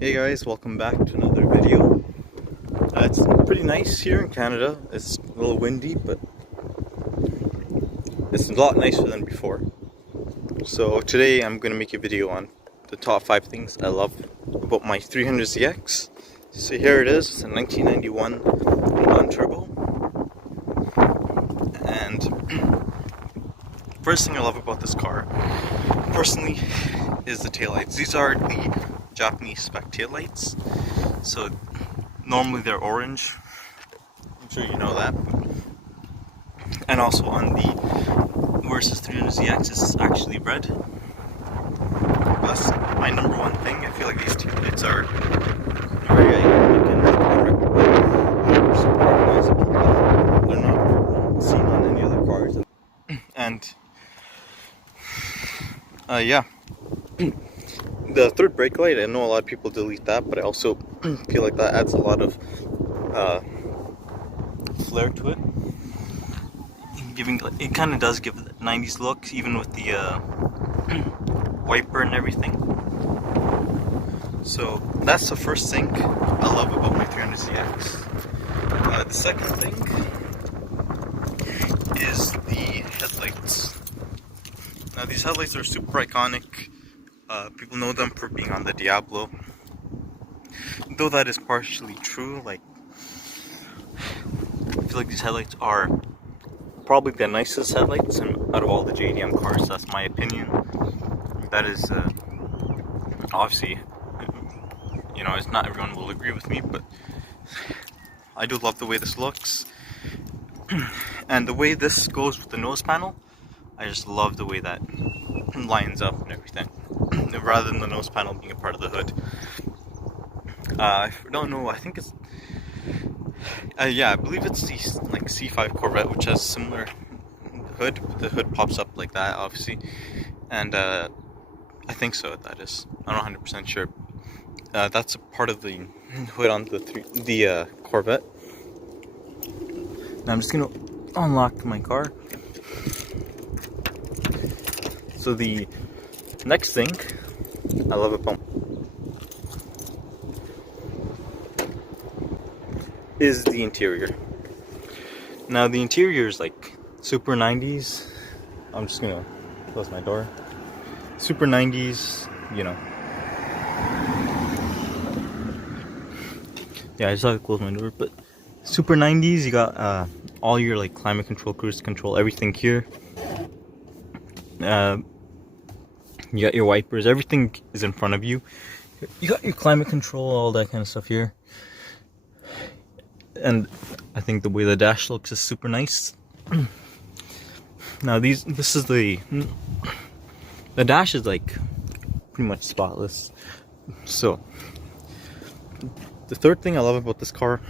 Hey guys, welcome back to another video. It's pretty nice here in Canada. It's a little windy, but it's a lot nicer than before. So today I'm going to make a video on the top 5 things I love about my 300ZX. So here it is. It's a 1991 non-turbo. And first thing I love about this car, personally, is the taillights. These are the Japanese spec taillights. So normally they're orange. I'm sure you know that. And also on the versus 300ZX is actually red. That's my number one thing. I feel like these taillights are very super recognizable. They're not seen on any other cars. And yeah. The third brake light, I know a lot of people delete that, but I also feel like that adds a lot of flair to it. It kind of does give the 90s look, even with the wiper and everything. So that's the first thing I love about my 300ZX. The second thing is the headlights. Now these headlights are super iconic. People know them for being on the Diablo. Though that is partially true, like, I feel like these headlights are probably the nicest headlights out of all the JDM cars. That's my opinion. That is, obviously, you know, it's not everyone will agree with me, but I do love the way this looks. And the way this goes with the nose panel, I just love the way that lines up and everything, rather than the nose panel being a part of the hood. I don't know, I think it's yeah, I believe it's the like C5 Corvette, which has similar hood, but the hood pops up like that, obviously. And I think so, that is, I'm not 100% sure. That's a part of the hood on the Corvette. Now I'm just gonna unlock my car. So the next thing I love about is the interior. Now the interior is like super 90s. I'm just gonna close my door. Super 90s, you know. Yeah, I just have to close my door, but super 90s. You got all your like climate control, cruise control, everything here. You got your wipers, everything is in front of you. You got your climate control, all that kind of stuff here. And I think the way the dash looks is super nice. Now this is the dash is like pretty much spotless. So the third thing I love about this car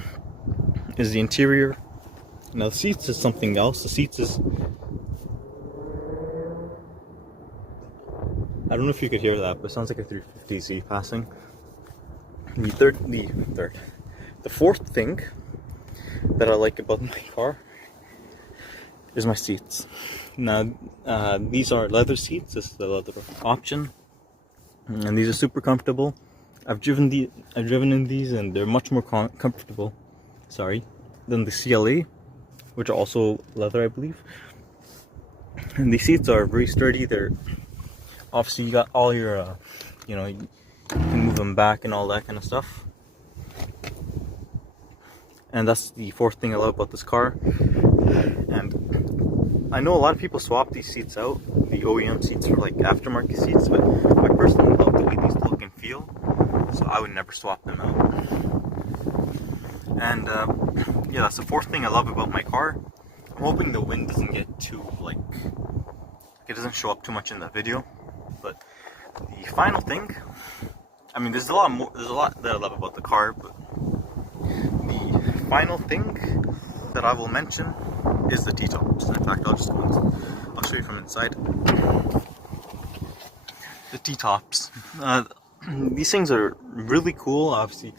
is the interior. Now the seats is something else. The seats is, I don't know if you could hear that, but it sounds like a 350Z passing. The fourth thing that I like about my car is my seats. Now, these are leather seats. This is the leather option, and these are super comfortable. I've driven in these, and they're much more comfortable. Than the CLA, which are also leather, I believe. And these seats are very sturdy. They're obviously, you got all your, you know, you can move them back and all that kind of stuff. And that's the fourth thing I love about this car. And I know a lot of people swap these seats out, the OEM seats, for like aftermarket seats, but I personally love the way these look and feel, so I would never swap them out. And yeah, that's the fourth thing I love about my car. I'm hoping the wind doesn't get too, like, it doesn't show up too much in the video. But the final thing, I mean, there's a lot that I love about the car, but the final thing that I will mention is the T-tops. In fact, I'll show you from inside. The T-tops. These things are really cool. Obviously,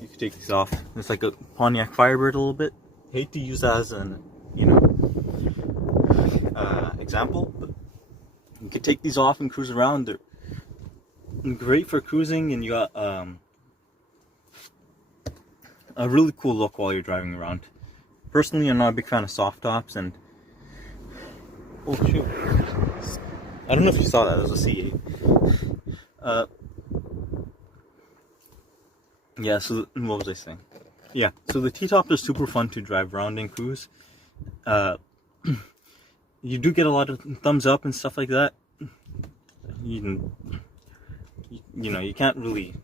you can take these off. It's like a Pontiac Firebird a little bit. Hate to use that as an, you know, example, but you can take these off and cruise around. They're great for cruising, and you got a really cool look while you're driving around. Personally, I'm not a big fan of soft tops, and oh shoot, I don't know if you saw that. It was a C8. Yeah. So what was I saying? Yeah. So the T-top is super fun to drive around and cruise. You do get a lot of thumbs up and stuff like that. You know, you can't really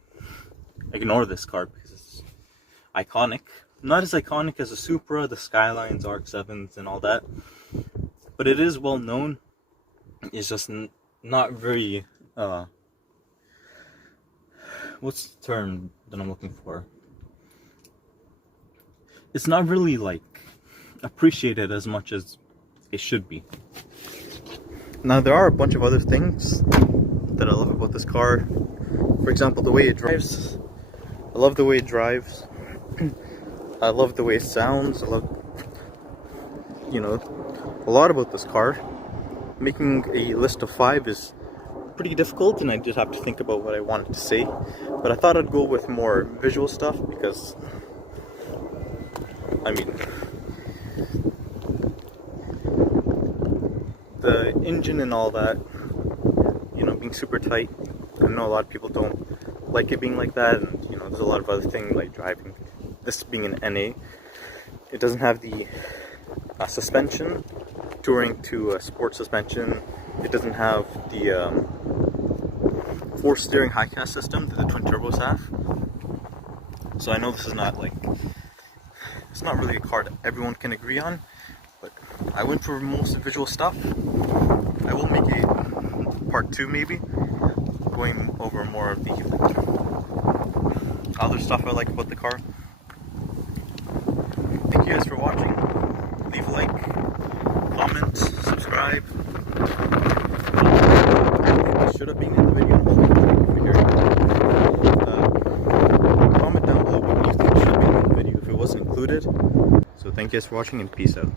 ignore this car because it's iconic. Not as iconic as the Supra, the Skylines, RX-7s, and all that, but it is well known. It's just not very, what's the term that I'm looking for? It's not really, like, appreciated as much as it should be. Now, there are a bunch of other things that I love about this car. For example, the way it drives. I love the way it drives. I love the way it sounds. I love, you know, a lot about this car. Making a list of 5 is pretty difficult, and I did have to think about what I wanted to say. But I thought I'd go with more visual stuff because, I mean, the engine and all that, you know, being super tight. I know a lot of people don't like it being like that, and you know, there's a lot of other things like driving. This being an NA, it doesn't have the suspension, touring to sport suspension. It doesn't have the 4 steering high cast system that the twin turbos have. So I know this is not like, it's not really a car that everyone can agree on, but I went for most visual stuff. I will make a part 2 maybe, going over more of the other stuff I like about the car. Thank you guys for watching. Leave a like, comment, subscribe. Should have been in the video. Comment down below what you think should be in the video if it wasn't included. So thank you guys for watching, and peace out.